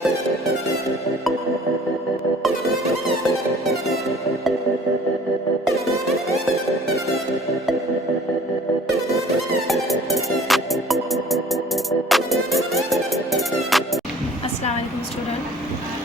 अस्सलाम वालेकुम student,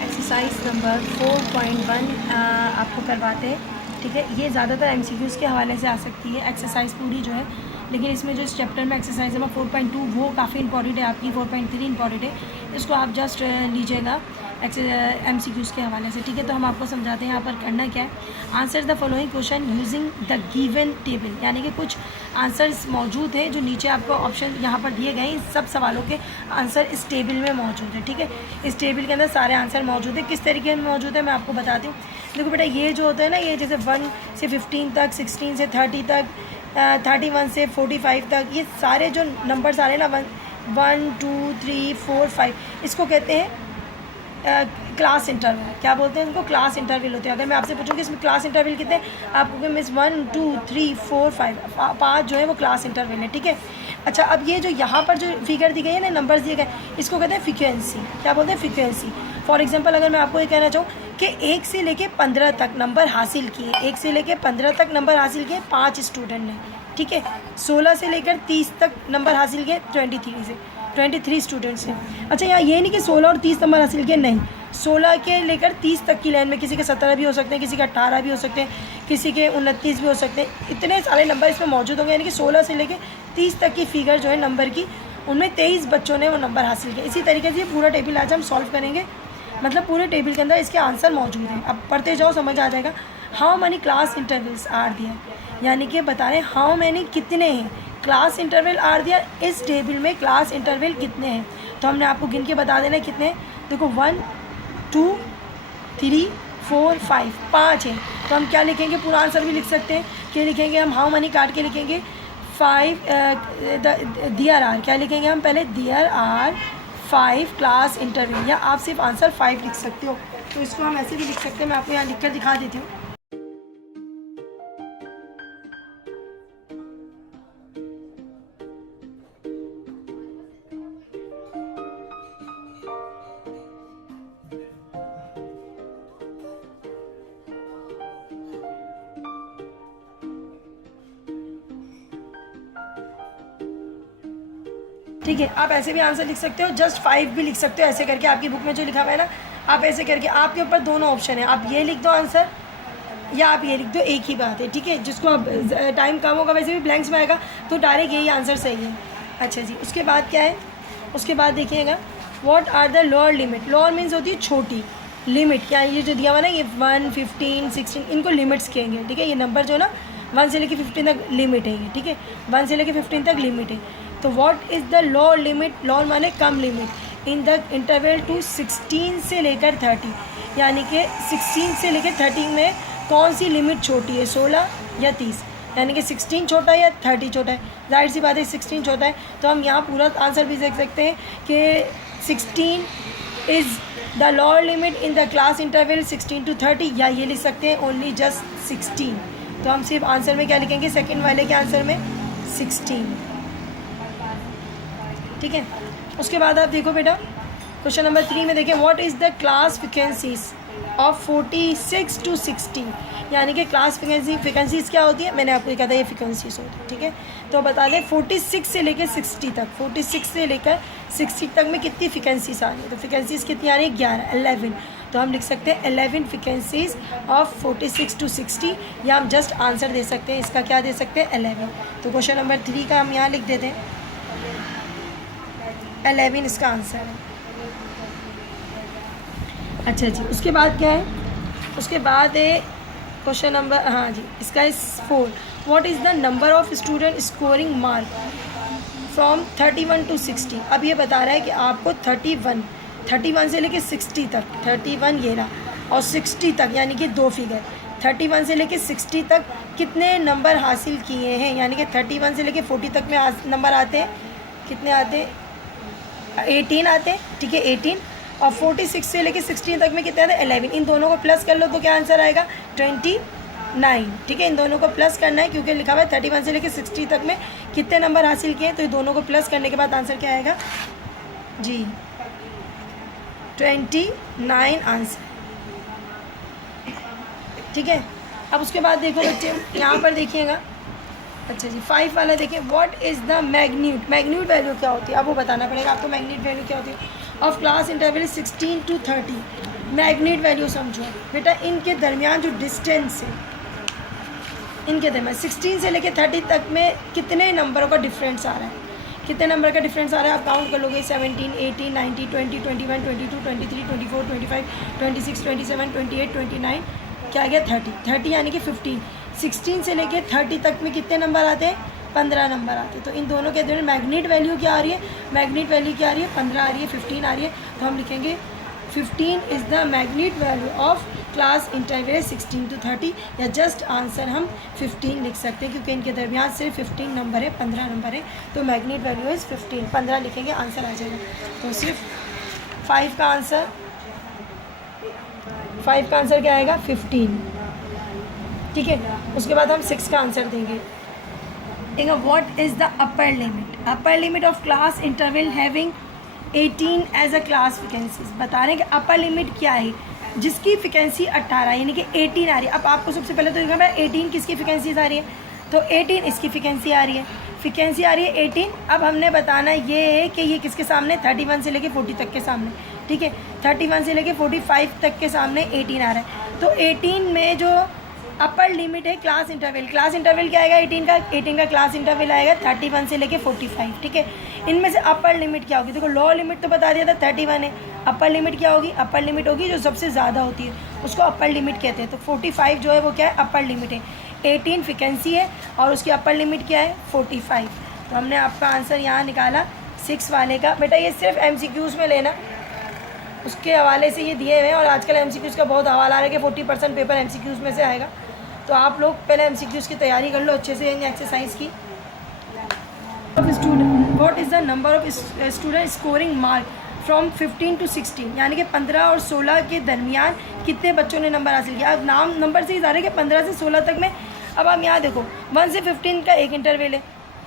exercise number 4.1 आपको करवाते हैं। ठीक है, ये ज़्यादातर एमसीक्यूज़ के हवाले से आ सकती है एक्सरसाइज पूरी जो है, लेकिन इसमें जो इस चैप्टर में एक्सरसाइज नंबर 4.2 वो काफ़ी इंपॉर्टेंट है, आपकी 4.3 इंपॉर्टेंट है। इसको आप जस्ट लीजिएगा एमसीक्यूज़ के हवाले से। ठीक है, तो हम आपको समझाते हैं यहाँ पर करना क्या है। Answer the following question using the given table, यानी कि कुछ आंसर्स मौजूद हैं जो नीचे आपको ऑप्शन यहाँ पर दिए गए, इन सब सवालों के आंसर इस टेबल में मौजूद है। ठीक है, इस टेबल के अंदर सारे आंसर मौजूद है। किस तरीके में मौजूद है मैं आपको बताती हूँ। देखो बेटा, ये जो होता है ना, ये जैसे 1 से 15 तक, 16 से 30 तक, 31 से 45 तक, ये सारे जो नंबर्स आ रहे हैं ना, 1 2 3 4 5, इसको कहते हैं क्लास इंटरवल। क्या बोलते हैं उनको? क्लास इंटरवल होते हैं। अगर मैं आपसे पूछूँ कि इसमें क्लास इंटरवल कितने, आपको मिस 1 2 3 4 5 5 जो है वो क्लास इंटरवल है। ठीक है, अच्छा, अब ये जो यहाँ पर जो फिगर दी गई है ना, नंबर्स दिए गए, इसको कहते हैं फ्रीक्वेंसी। क्या बोलते हैं? फ्रीक्वेंसी। फॉर एग्जांपल, अगर मैं आपको ये कहना चाहूँ कि 1 से लेके 15 तक नंबर हासिल किए, 1 से लेके 15 तक नंबर हासिल किए 5 स्टूडेंट ने। ठीक है, 16 से लेकर 30 तक नंबर हासिल किए 23 स्टूडेंट्स हैं। अच्छा, यहाँ ये नहीं कि 16 और 30 नंबर हासिल किए, नहीं, 16 के लेकर 30 तक की लाइन में किसी के 17 भी हो सकते हैं, किसी के 18 भी हो सकते हैं, किसी के 29 भी हो सकते हैं। इतने सारे नंबर इसमें मौजूद होंगे, यानी कि 16 से लेकर 30 तक की फिगर जो है नंबर की, उनमें 23 बच्चों ने वो नंबर हासिल किए। इसी तरीके से पूरा टेबल आज हम सॉल्व करेंगे, मतलब पूरे टेबल के अंदर इसके आंसर मौजूद हैं। अब पढ़ते जाओ, समझ आ जाएगा। How many class intervals are दिया, यानी कि बता रहे हैं हाउ मैनी कितने हैं क्लास इंटरवल आर दिया, इस टेबल में क्लास इंटरवल कितने हैं। तो हमने आपको गिन के बता देना कितने हैं। देखो 1 2 3 4 5, 5 हैं। तो हम क्या लिखेंगे? पूरा आंसर भी लिख सकते हैं। क्या लिखेंगे हम? हाउ मनी काट के लिखेंगे 5, दियर आर, क्या लिखेंगे हम पहले? दियर आर 5 क्लास इंटरवल, या आप सिर्फ आंसर 5 लिख सकते हो। तो इसको हम ऐसे भी लिख सकते हैं, मैं आपको यहाँ लिख कर दिखा देती हूँ। ठीक है, आप ऐसे भी आंसर लिख सकते हो, जस्ट 5 भी लिख सकते हो ऐसे करके। आपकी बुक में जो लिखा हुआ है ना, आप ऐसे करके, आपके ऊपर दोनों ऑप्शन है, आप ये लिख दो आंसर या आप ये लिख दो, एक ही बात है। ठीक है, जिसको अब टाइम कम होगा वैसे भी ब्लैंक्स में आएगा, तो डायरेक्ट यही आंसर सही है। अच्छा जी, उसके बाद क्या है? उसके बाद देखिएगा, what are the lower limit. Lower means होती है छोटी, लिमिट क्या है? ये जो दिया हुआ ना, ये 1 15 16, इनको लिमिट्स कहेंगे। ठीक है, ये नंबर जो है ना 1 से लेकर 15 तक लिमिट है ये। ठीक है, 1 से लेकर 15 तक लिमिट है। तो what is the lower limit? Lower माने कम limit, in the interval to 16 से लेकर 30, यानी कि 16 से लेकर 30 में कौन सी लिमिट छोटी है, 16 या 30? यानी कि 16 छोटा है या 30 छोटा है? जाहिर सी बात है 16 छोटा है। तो हम यहाँ पूरा आंसर भी देख सकते हैं कि 16 is the lower limit in the class interval 16 to 30, या ये लिख सकते हैं ओनली जस्ट 16। तो हम सिर्फ आंसर में क्या लिखेंगे? सेकेंड वाले के आंसर में 16। ठीक है, उसके बाद आप देखो बेटा, क्वेश्चन नंबर 3 में देखें, what is the class frequencies of 46 to 60, यानी कि क्लास फ्रिक्वेंसीज क्या होती है? मैंने आपको कहा था ये फ्रिक्वेंसीज होती है। ठीक है, तो बता दें 46 से लेकर 60 तक, 46 से लेकर 60 तक में कितनी फ्रिक्वेंसीज आ रही है? तो फ्रिक्वेंसीज कितनी आ रही है? 11। तो हम लिख सकते हैं 11 फ्रिक्वेंसीज ऑफ 46 to 60, या हम जस्ट आंसर दे सकते हैं, इसका क्या दे सकते हैं? 11। तो क्वेश्चन नंबर 3 का हम यहाँ लिख देते हैं 11 इसका आंसर है। अच्छा जी, उसके बाद क्या है? उसके बाद है क्वेश्चन नंबर, हाँ जी, इसका इस 4, what is the number of student scoring mark from 31 to 60। अब ये बता रहा है कि आपको 31 से लेके 60 तक, 31 ये रहा, और 60 तक, यानी कि 2 फिगर, 31 से लेके 60 तक कितने नंबर हासिल किए हैं। यानी कि 31 से लेके 40 तक में नंबर आते हैं, कितने आते हैं? 18 आते हैं। ठीक है, 18, और 46 से लेके 16 तक में कितने आते हैं? 11। इन दोनों को प्लस कर लो तो क्या आंसर आएगा? 29। ठीक है, इन दोनों को प्लस करना है, क्योंकि लिखा हुआ है 31 से लेके 60 तक में कितने नंबर हासिल किए, तो ये दोनों को प्लस करने के बाद आंसर क्या आएगा जी? 29 आंसर, ठीक है। अब उसके बाद देखो बच्चे यहाँ पर देखिएगा, अच्छा जी 5 वाला देखिए, what is the magnitude, magnitude value क्या होती है आपको बताना पड़ेगा। आपको मैग्नीट्यूड वैल्यू क्या होती है of class interval 16 to 30। Magnitude value समझो बेटा, इनके दरमियान जो डिस्टेंस है, इनके दरमियान 16 से लेके 30 तक में कितने नंबरों का डिफरेंस आ रहा है, कितने नंबर का डिफरेंस आ रहा है आप काउंट कर लोगे। 17, 18, 19, 20, 21, 22, 23, 24, 25, 26, 27, 28, 29, क्या आ गया 30 यानी कि 15। 16 से लेके 30 तक में कितने नंबर आते हैं, 15 नंबर आते हैं। तो इन दोनों के दरमियान मैग्नीट्यूड वैल्यू क्या आ रही है, मैग्नीट्यूड वैल्यू क्या आ रही है, 15 आ रही है, 15 आ रही है। तो हम लिखेंगे 15 is the magnitude value of class interval 16 to 30, या जस्ट आंसर हम 15 लिख सकते हैं क्योंकि इनके दरमियान सिर्फ 15 नंबर है, 15 नंबर है। तो मैग्नीट्यूड वैल्यू इज़ 15, 15 लिखेंगे आंसर आ जाएगा। तो सिर्फ 5 का आंसर, 5 का आंसर क्या आएगा 15, ठीक है। उसके बाद हम 6 का आंसर देंगे। देखो what is the upper limit, upper limit of class interval having 18 as a class frequencies. बता रहे हैं कि अपर लिमिट क्या है जिसकी फ्रिक्वेंसी 18 यानी कि 18 आ रही है। अब आपको सबसे पहले तो देखना पड़ेगा 18 किसकी फ्रिक्वेंसीज आ रही है, तो 18 इसकी फ्रिक्वेंसी आ रही है, फ्रिक्वेंसी आ रही है 18। अब हमने बताना ये है कि ये किसके सामने, 31 से लेके 40 तक के सामने, ठीक है। 31 से लेके 45 तक के सामने 18 आ रहा है। तो 18 में जो अपर लिमिट है क्लास इंटरवल, क्लास इंटरवल क्या आएगा 18 का क्लास इंटरवल आएगा 31 से लेके 45, ठीक है। इनमें से अपर लिमिट क्या होगी, देखो लोअर लिमिट तो बता दिया था 31 है, अपर लिमिट क्या होगी, अपर लिमिट होगी जो सबसे ज़्यादा होती है उसको अपर लिमिट कहते हैं। तो 45 जो है वो क्या है, अपर लिमिट है। 18 फ्रिक्वेंसी है और उसकी अपर लिमिट क्या है 45। तो हमने आपका आंसर यहाँ निकाला 6 वाले का। बेटा ये सिर्फ MCQs में लेना, उसके हवाले से ये दिए हुए हैं और आजकल MCQs का बहुत हवाला है कि 40% पेपर MCQs में से आएगा। तो आप लोग पहले MCQs की तैयारी कर लो अच्छे से इन एक्सरसाइज की। Student, what is the number of student scoring mark from 15 to 16, यानी कि 15 और 16 के दरमियान कितने बच्चों ने नंबर हासिल किया। अब नाम नंबर से ही जा रहे हैं कि 15 से 16 तक में। अब हम यहाँ देखो 1 से 15 का एक इंटरवल है,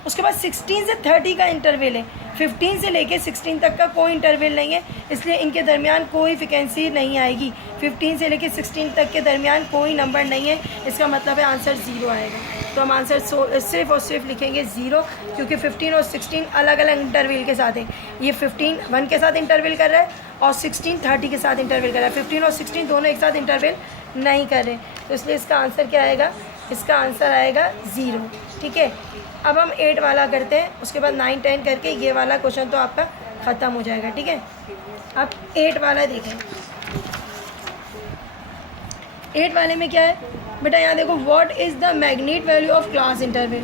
उसके बाद 16 से 30 का इंटरवल है, 15 से लेके 16 तक का कोई इंटरवल नहीं है, इसलिए इनके दरमियान कोई फ्रिक्वेंसी नहीं आएगी। 15 से लेके 16 तक के दरमियान कोई नंबर नहीं है, इसका मतलब है आंसर 0 आएगा। तो हम आंसर सिर्फ और सिर्फ लिखेंगे 0, क्योंकि 15 और 16 अलग अलग इंटरवल के साथ है। ये 15 1 के साथ इंटरवल कर रहा है और 16 30 के साथ इंटरवल कर रहा है। 15 और 16 दोनों एक साथ इंटरवल नहीं कर रहे, तो इसलिए इसका आंसर क्या आएगा, इसका आंसर आएगा 0, ठीक है। अब हम 8 वाला करते हैं, उसके बाद 9 10 करके ये वाला क्वेश्चन तो आपका ख़त्म हो जाएगा, ठीक है। अब 8 वाला देखें, 8 वाले में क्या है बेटा, यहाँ देखो what is the magnitude value of class interval.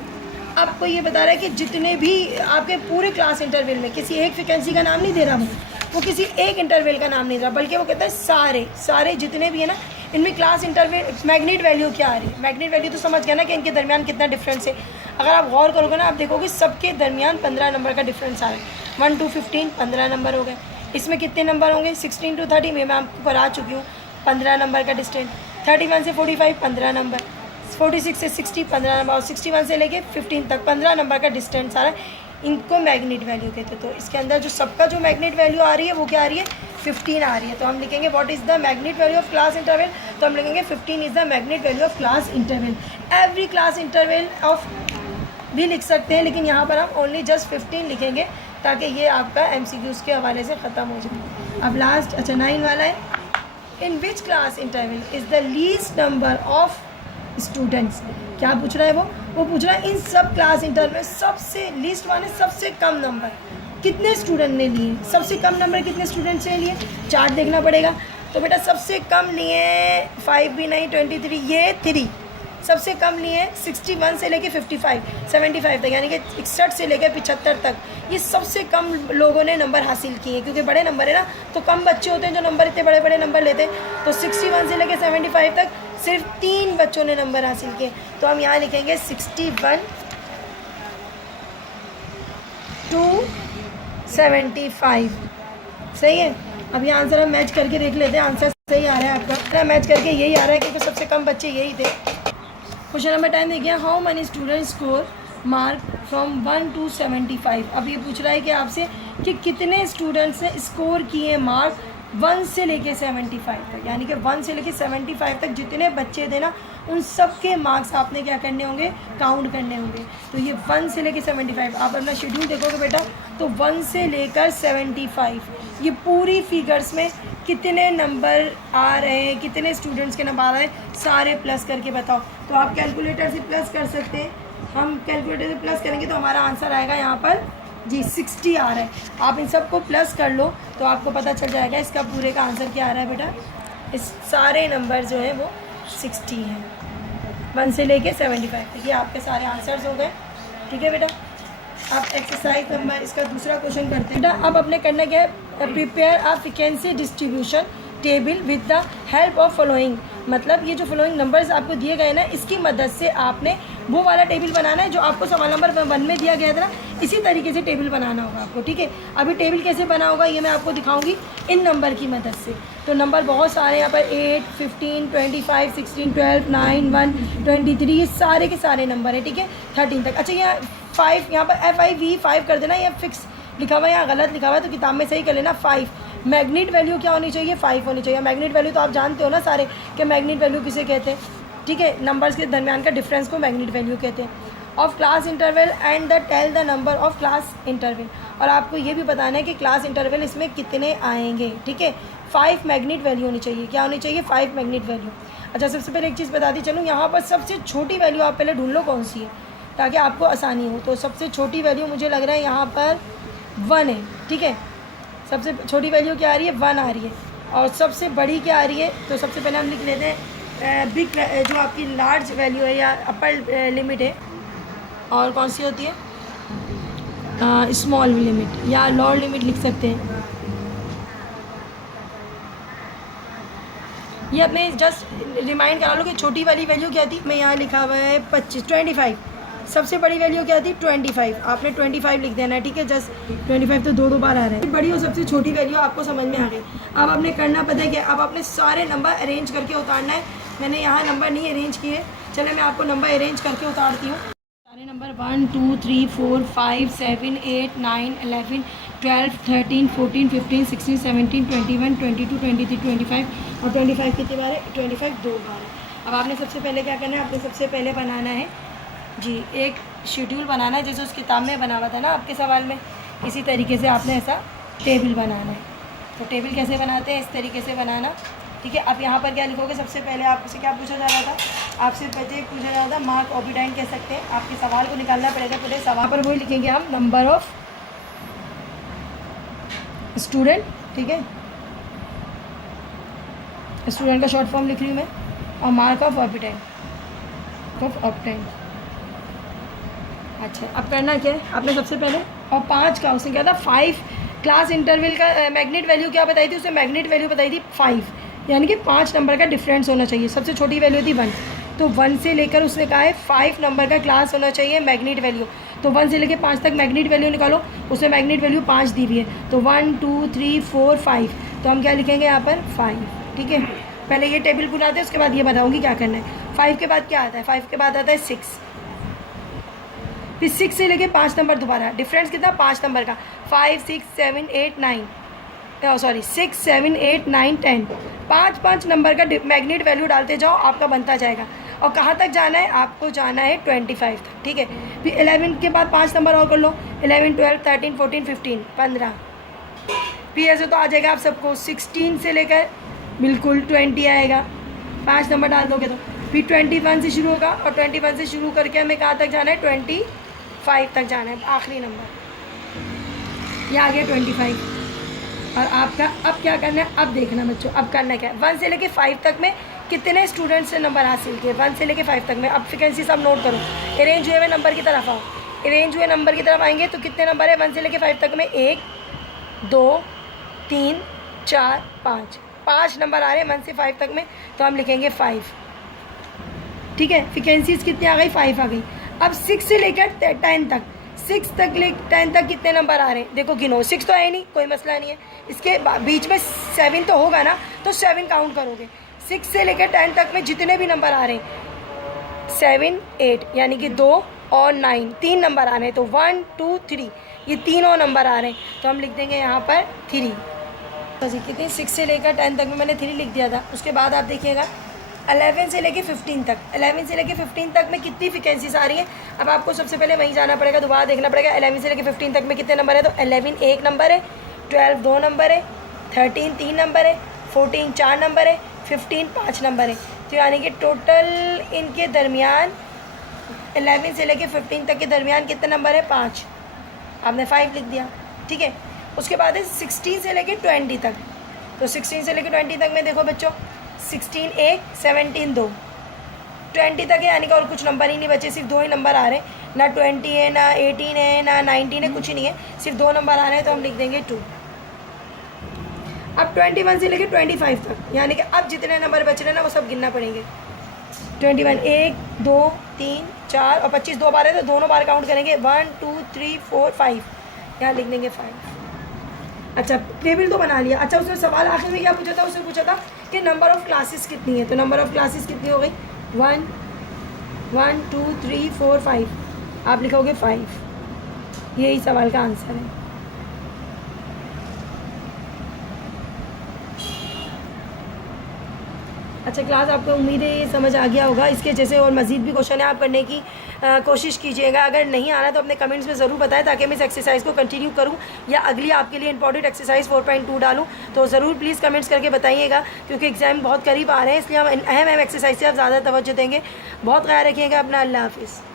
आपको ये बता रहा है कि जितने भी आपके पूरे क्लास इंटरवल में किसी एक फ्रिक्वेंसी का नाम नहीं दे रहा, वो किसी एक इंटरवल का नाम नहीं दे रहा, बल्कि वो कहता है सारे जितने भी है ना इनमें क्लास इंटरवल मैग्नीट्यूड वैल्यू क्या आ रही है। मैग्नीट्यूड वैल्यू तो समझ गया ना कि इनके दरमियान कितना डिफरेंस है। अगर आप गौर करोगे ना आप देखोगे सबके दरमियान 15 नंबर का डिफरेंस आ रहा है। 1 to 15 15 नंबर हो गए। इसमें कितने नंबर होंगे 16 to 30 में मैं आपको करा चुकी हूँ 15 नंबर का डिस्टेंस। 31 से 45 15 नंबर, 46 से 60 15 नंबर और 61 से लेके 15 तक 15 नंबर का डिस्टेंस आ रहा है। इनको मैग्नीट्यूड वैल्यू कहते हैं। तो इसके अंदर जो सबका जो मैग्नीट्यूड वैल्यू आ रही है वो क्या आ रही है 15 आ रही है। तो हम लिखेंगे what is the magnitude value of class interval, तो हम लिखेंगे 15 is the magnitude value of class interval. Every class interval of भी लिख सकते हैं, लेकिन यहाँ पर हम ओनली जस्ट 15 लिखेंगे ताकि ये आपका MCQs के हवाले से ख़त्म हो जाए। अब लास्ट, अच्छा 9 वाला है, in which class interval is the least number of students. क्या पूछ रहा है वो पूछ रहा है इन सब क्लास इंटरवल में सबसे लीस्ट माने सबसे कम नंबर कितने स्टूडेंट ने लिए। सबसे कम नंबर कितने स्टूडेंट्स ने लिए, चार्ट देखना पड़ेगा। तो बेटा सबसे कम लिए 5 भी नहीं 23, ये 3 सबसे कम लिए 61 से लेके 75 तक, यानी कि 61 से लेके 75 तक ये सबसे कम लोगों ने नंबर हासिल किए, क्योंकि बड़े नंबर है ना तो कम बच्चे होते हैं जो नंबर इतने बड़े बड़े नंबर लेते हैं। तो 61 से लेके 75 तक सिर्फ 3 बच्चों ने नंबर हासिल किए। तो हम यहाँ लिखेंगे 61 to 75, सही है। अब यहाँ आंसर हम मैच करके देख लेते हैं, आंसर सही आ रहा है आपका, मैच करके यही आ रहा है क्योंकि सबसे कम बच्चे यही थे। क्वेश्चन नंबर 10 देखिए, how many student score mark from 1 to 75। अब ये पूछ रहा है कि आपसे कि कितने स्टूडेंट्स ने स्कोर किए मार्क 1 से लेके 75 तक, यानी कि 1 से लेके 75 तक जितने बच्चे थे ना उन सब के मार्क्स आपने क्या करने होंगे, काउंट करने होंगे। तो ये 1 से लेके 75, आप अपना शेड्यूल देखोगे बेटा तो 1 से लेकर 75 ये पूरी फिगर्स में कितने नंबर आ रहे हैं, कितने स्टूडेंट्स के नंबर आ रहे हैं, सारे प्लस करके बताओ। तो आप कैलकुलेटर से प्लस कर सकते हैं, हम कैलकुलेटर से प्लस करेंगे तो हमारा आंसर आएगा यहाँ पर जी 60 आ रहा है। आप इन सब को प्लस कर लो तो आपको पता चल जाएगा इसका पूरे का आंसर क्या आ रहा है बेटा। इस सारे नंबर जो हैं वो 60 हैं, 1 से लेके 75 तक। ये आपके सारे आंसर्स हो गए, ठीक है बेटा। आप एक्सरसाइज नंबर इसका दूसरा क्वेश्चन करते हैं बेटा। अब अपने करना क्या है, prepare a frequency distribution table with the help of following, मतलब ये जो फॉलोइंग नंबर्स आपको दिए गए ना इसकी मदद से आपने वो वाला टेबल बनाना है जो आपको सवाल नंबर 1 में दिया गया था ना, इसी तरीके से टेबल बनाना होगा आपको, ठीक है। अभी टेबल कैसे बना होगा ये मैं आपको दिखाऊंगी इन नंबर की मदद से। तो नंबर बहुत सारे यहाँ पर 8, 15, 25, 16, 12, 9, 1, 23 ये सारे के सारे नंबर है, ठीक है 13 तक। अच्छा यहाँ 5 यहाँ पर FIV5 कर देना, यहाँ फिक्स लिखा हुआ है, यहाँ गलत लिखा हुआ है तो किताब में सही कर लेना 5। मैग्नेट वैल्यू क्या होनी चाहिए, 5 होनी चाहिए। मैग्नेट वैल्यू तो आप जानते हो ना सारे कि मैग्नेट वैल्यू किसे कहते हैं, ठीक है। नंबर्स के दरमियान का डिफरेंस को मैग्नेट वैल्यू कहते हैं। Of class interval and the tell the number of class interval, और आपको ये भी बताना है कि क्लास इंटरवल इसमें कितने आएंगे, ठीक है। 5 मैग्नेट वैल्यू होनी चाहिए, क्या होनी चाहिए 5 मैग्नेट वैल्यू। अच्छा सबसे पहले एक चीज़ बता दी चलूँ, यहाँ पर सबसे छोटी वैल्यू आप पहले ढूंढ लो कौन सी है ताकि आपको आसानी हो। तो सबसे छोटी वैल्यू मुझे लग रहा है यहाँ पर 1 है, ठीक है। सबसे छोटी वैल्यू क्या आ रही है 1 आ रही है, और सबसे बड़ी क्या आ रही है, तो सबसे पहले हम लिख लेते हैं बिग जो आपकी लार्ज वैल्यू है या अपर लिमिट है, और कौन सी होती है स्मॉल लिमिट या लोअर लिमिट लिख सकते हैं। ये अपने जस्ट रिमाइंड करा लो कि छोटी वाली वैल्यू क्या थी, मैं यहाँ लिखा हुआ है 25 सबसे बड़ी वैल्यू क्या थी 25, आपने 25 लिख देना है, ठीक है। जस्ट 25 तो दो बार आ रहे हैं। बड़ी और सबसे छोटी वैल्यू आपको समझ में आ गई। अब आपने करना पता है कि अब आपने सारे नंबर अरेंज करके उतारना है। मैंने यहाँ नंबर नहीं अरेंज किए, चले मैं आपको नंबर अरेंज करके उतारती हूँ। सारे नंबर 1 2 3 4 5 7 8 9 11 12 13 14 15 16 17 21 22 23 25 और 25 कितनी बार है 25 2 बार है। अब आपने सबसे पहले क्या करना है, आपने सबसे पहले बनाना है जी एक शेड्यूल बनाना है, जैसे उस किताब में बना हुआ था ना आपके सवाल में, इसी तरीके से आपने ऐसा टेबल बनाना है। तो टेबल कैसे बनाते हैं, इस तरीके से बनाना, ठीक है। अब यहाँ पर क्या लिखोगे, सबसे पहले आपसे क्या पूछा जा रहा था, आपसे पहले पूछा जा रहा था मार्क ऑबिडाइन कह सकते हैं। आपके सवाल को निकालना पड़ेगा, पूरे सवाल पर वही लिखेंगे हम नंबर ऑफ स्टूडेंट, ठीक है। स्टूडेंट का शॉर्ट फॉर्म लिख रही हूँ मैं, और मार्क ऑफ ऑबिडाइन अच्छा अब करना क्या है, आपने सबसे पहले और 5 का उसने क्या था 5 क्लास इंटरवल का मैग्नेट वैल्यू क्या बताई थी, उसने मैग्नेट वैल्यू बताई थी 5, यानी कि 5 नंबर का डिफरेंस होना चाहिए। सबसे छोटी वैल्यू थी 1, तो 1 से लेकर उसने कहा है 5 नंबर का क्लास होना चाहिए मैग्नेट वैल्यू। तो 1 से लेकर 5 तक मैग्नेट वैल्यू निकालो, उसमें मैग्नेट वैल्यू 5 दी हुई है, तो 1 2 3 4 5, तो हम क्या लिखेंगे यहाँ पर 5, ठीक है। पहले ये टेबल बुलाते हैं, उसके बाद ये बताऊँगी क्या करना है। 5 के बाद क्या आता है, 5 के बाद आता है 6, फिर 6 से लेके 5 नंबर दोबारा, डिफरेंस कितना 5 नंबर का, 5 6 7 8 9 सॉरी 6 7 8 9 10, 5 नंबर का मैग्नेट वैल्यू डालते जाओ, आपका बनता जाएगा। और कहाँ तक जाना है, आपको जाना है 25 तक, ठीक है। फिर 11 के बाद 5 नंबर और कर लो, 11 12 13 14 15 15, फिर ऐसे तो आ जाएगा आप सबको 16 से लेकर बिल्कुल 20 आएगा, 5 नंबर डाल दोगे तो। फिर 21 से शुरू होगा, और 21 से शुरू करके हमें कहाँ तक जाना है 25 तक जाना है, आखिरी नंबर ये आ गया 25। और आपका अब क्या करना है, अब देखना बच्चों अब करना क्या है, 1 से लेके 5 तक में कितने स्टूडेंट्स ने नंबर हासिल किए, 1 से लेके 5 तक में। अब फ्रिक्वेंसी सब नोट करो, अरेंज हुए हुए नंबर की तरफ आओ, अरेंज हुए नंबर की तरफ आएंगे तो कितने नंबर है 1 से लेके 5 तक में, 1 2 3 4 5 नंबर आ रहे हैं 1 से 5 तक में, तो हम लिखेंगे 5, ठीक है। फ्रिक्वेंसीज कितनी आ गई 5 आ गई। अब 6 से लेकर 10 तक, 6 तक ले 10 तक कितने नंबर आ रहे हैं, देखो गिनो, 6 तो है नहीं, कोई मसला नहीं है, इसके बीच में 7 तो होगा ना, तो 7 काउंट करोगे। 6 से लेकर 10 तक में जितने भी नंबर आ रहे हैं 7 8 यानी कि 2 और 9 3 नंबर आ रहे हैं, तो 1 2 3 ये तीनों नंबर आ रहे हैं, तो हम लिख देंगे यहाँ पर 3। जी कितनी 6 से लेकर 10 तक में मैंने 3 लिख दिया था। उसके बाद आप देखिएगा 11 से लेके 15 तक, 11 से लेके 15 तक में कितनी फ्रिक्वेंसीज आ रही है। अब आपको सबसे पहले वहीं जाना पड़ेगा, दोबारा देखना पड़ेगा 11 से लेके 15 तक में कितने नंबर है। तो 11 1 नंबर है, 12 2 नंबर है, 13 3 नंबर है, 14 4 नंबर है, 15 5 नंबर है। तो यानी कि टोटल इनके दरमियान 11 से लेके 15 तक के दरमियान कितने नंबर है, 5। आपने 5 लिख दिया, ठीक है। उसके बाद है 16 से लेके 20 तक। तो 16 से लेके 20 तक में देखो बच्चों 16 1 17 2, 20 तक है, यानी कि और कुछ नंबर ही नहीं बचे, सिर्फ 2 ही नंबर आ रहे हैं। ना 20 है, ना 18 है, ना 19 है, कुछ ही नहीं है, सिर्फ 2 नंबर आ रहे हैं। तो हम लिख देंगे 2। अब 21 से लेके 25 तक, यानी कि अब जितने नंबर बच रहे हैं ना वो सब गिनना पड़ेंगे। 21 1 2 3 4 और 25 2 बार है तो दोनों बार काउंट करेंगे, 1 2 3 4 5, यहाँ लिख देंगे 5। अच्छा टेबल तो बना लिया। अच्छा उसने सवाल आखिर में क्या पूछा था, उसने पूछा था कि नंबर ऑफ़ क्लासेस कितनी है। तो नंबर ऑफ़ क्लासेस कितनी हो गई, 1 1 2 3 4 5, आप लिखोगे 5। यही सवाल का आंसर है। अच्छा क्लास आपको उम्मीद है ये समझ आ गया होगा। इसके जैसे और मज़ीद भी क्वेश्चन है आप करने की कोशिश कीजिएगा। अगर नहीं आ रहा तो अपने कमेंट्स में ज़रूर बताएं ताकि मैं इस एक्सरसाइज को कंटिन्यू करूं या अगली आपके लिए इंपॉर्टेंट एक्सरसाइज 4.2 डालूं। तो ज़रूर प्लीज़ कमेंट्स करके बताइएगा, क्योंकि एग्ज़ाम बहुत करीब आ रहे हैं, इसलिए हम अहम एक्सरसाइज से आप ज़्यादा तवज्जो देंगे। बहुत ख्याल रखिएगा अपना। अल्लाह हाफिज़।